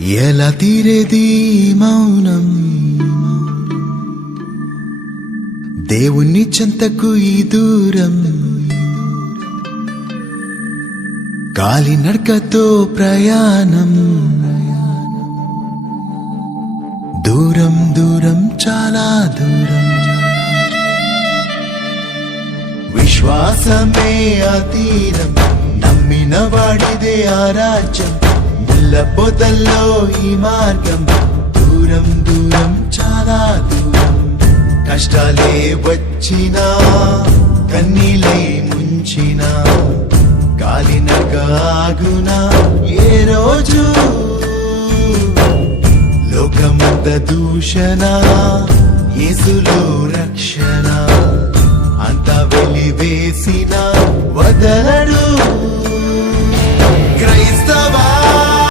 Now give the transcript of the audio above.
ఎలా తీరేది మౌనం, దేవుని చెంతకు ఈ దూరం, కాలి నడకతో ప్రయాణం, దూరం దూరం చాలా దూరం. విశ్వాసమే ఆ తీరం, నమ్మిన వాడిదే ఆ రాజ్యం, ముళ్ళపొదల్లో ఈ మార్గం, దూరం దూరం చాలా దూరం. కష్టాలే వచ్చినా కన్నీలై ముంచినా కాలినక ఆగునా ఏ రోజు, లోకమంత దూషణ యేసులో రక్షణ, అంత వెలివేసిన వదలడు.